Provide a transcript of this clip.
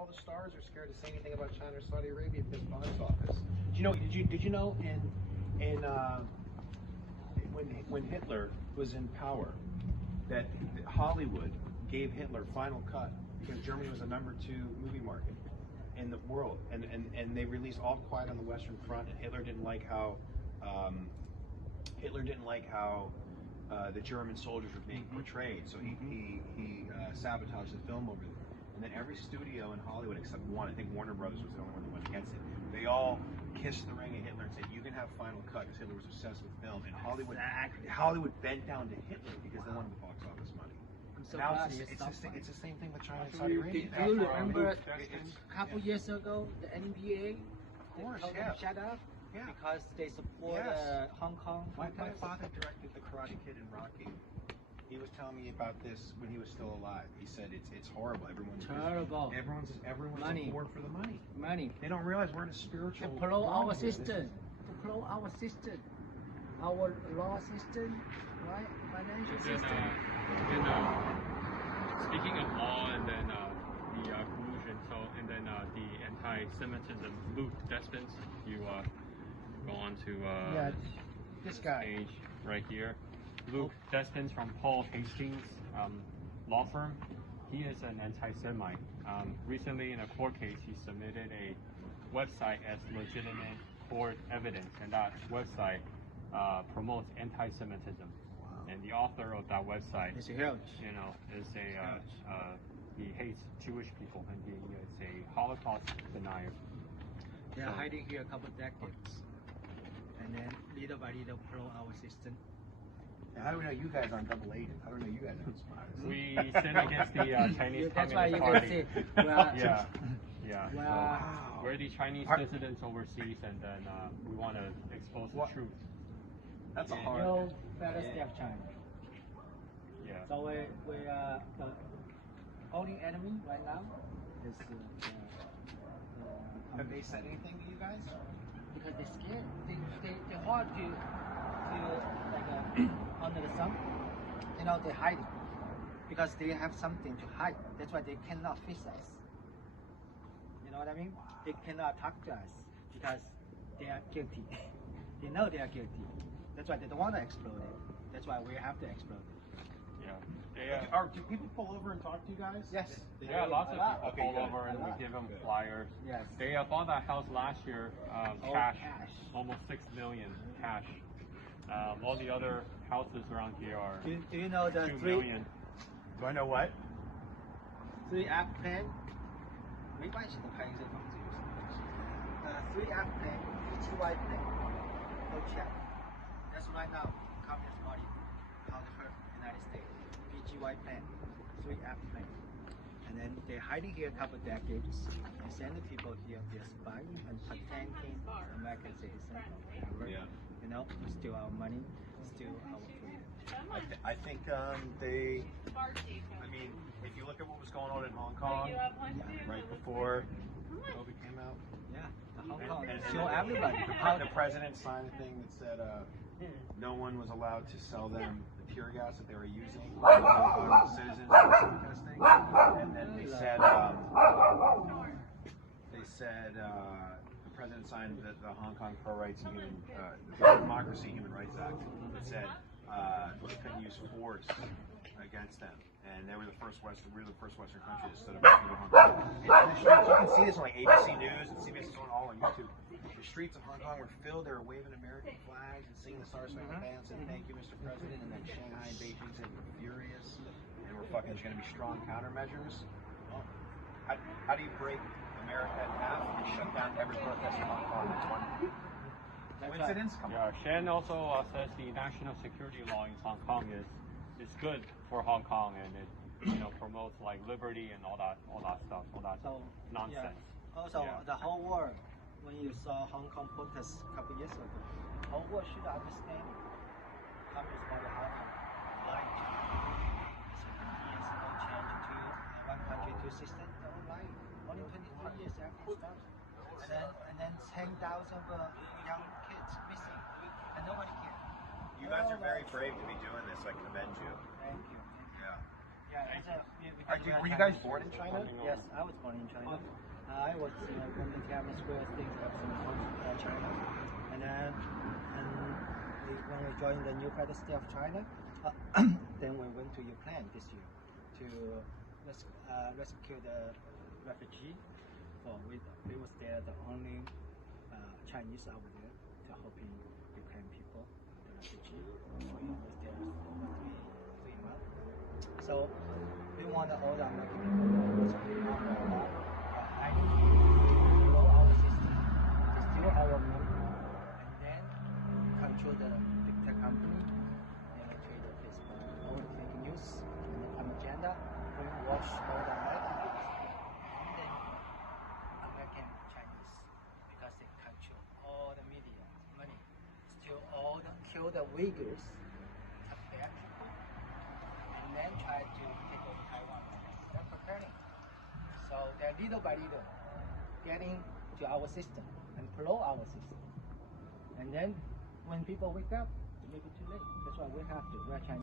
all the stars are scared to say anything about China or Saudi Arabia because box office. Did you know when Hitler was in power that Hollywood gave Hitler final cut because Germany was the #2 movie market in the world, and they released All Quiet on the Western Front, and Hitler didn't like how the German soldiers were being portrayed, so he sabotaged the film over there. And then every studio in Hollywood except one, I think Warner Brothers was the only one that went against it. They all kissed the ring of Hitler and said, "You can have final cut," because Hitler was obsessed with film. And Hollywood bent down to Hitler because they wanted the box office money. So now it's the same thing with China and Saudi Arabia. Do you remember a couple years ago the NBA? Of course, told them shut up because they support Hong Kong. My father directed The Karate Kid in Rocky. He was telling me about this when he was still alive. He said it's horrible. Everyone's money. on board for the money. Money. They don't realize we're in a spiritual. To blow our system. To blow our system. Our law system, right? Financial system. Speaking of law and then the collusion, and then the anti-Semitism, Luke Despens, you go on to this guy page right here. Luke Despens from Paul Hastings law firm. He is an anti-Semite. Recently, in a court case, he submitted a website as legitimate court evidence, and that website promotes anti-Semitism. And the author of that website, it's huge. Is he hates Jewish people, and he is a Holocaust denier. They are hiding here a couple of decades, and then little by little blow our system. How do we know you guys aren't double-agent? How do we know you guys aren't spies? We stand against the Chinese That's why Communist you Party. can see. Yeah. Wow. So we're the Chinese dissidents overseas, and then we want to expose the truth. That's a hard. No better step China. Yeah. So we are the only enemy right now is Have they said anything to you guys? because they're scared. They hard to like under the sun. They're hiding because they have something to hide. That's why they cannot face us. You know what I mean? They cannot talk to us because they are guilty. They know they are guilty. That's why they don't want to explode it. That's why we have to explode it. Yeah. Do people pull over and talk to you guys? Yes. Yeah, lots of people pull over and we give them flyers. Yes. They bought that house last year, cash, almost $6 million cash. All the other houses around here are Do you know the $2 million. Do I know what? 3 app plan 没关系的，看一些房子有什么东西。3 app plan, BGY plan, no check. That's right now, Communist Party, how they hurt United States. BGY plan, 3 app plan. And then they're hiding here a couple of decades. They send the people here, they're spying and pretending American citizens. Steal our money, steal our freedom. I think if you look at what was going on in Hong Kong right before COVID came out, The Hong Kong, show everybody. The president signed a thing that said no one was allowed to sell them the tear gas that they were using to citizens protesting, and then they said the president signed the Hong Kong Pro-Rights and Democracy Human Rights Act that said they couldn't use force against them, and we were the first Western country that stood up for Hong Kong. And the streets, you can see this on like ABC News and CBS is on all on YouTube. The streets of Hong Kong were filled. They were waving American flags and singing the Star Spangled Banner, saying "Thank you, Mr. President." And then Shanghai and Beijing said we're furious and we're fucking. There's going to be strong countermeasures. Well, how do you break America in half and shut down every protest in Hong Kong? Coincidence? Shan also says the national security law in Hong Kong is good for Hong Kong, and it promotes like liberty and all that stuff, all that nonsense. Also, the whole world, when you saw Hong Kong protests a couple years ago, the whole world should understand Communist Party how to lie to you. Yes, no change to one country, two systems. No lying. Only 23 years after it started. And then 10,000 young kids missing, and nobody cares. You guys are very brave to be doing this. I commend you. Thank you. Yeah. Were you guys born in China? Yes, I was born in China. I was from the Tiananmen Square thing of China, and then when we joined the new federal state of China, then we went to Ukraine this year to rescue the refugee. So we was there the only Chinese over there to helping Ukraine people, the refugee. So we was there for three months. So we want all the American people to was follow our system, to steal our money, and then control the big tech company, and trade the Facebook, all the fake news, and the propaganda, brainwash all the American people, and then American Chinese, because they control all the media, money, steal kill the Uyghurs, their people, and then try to take over Taiwan. They're preparing. So they're little by little getting to our system and follow our system. And then when people wake up, it may be too late. That's why we have to. We're Chinese.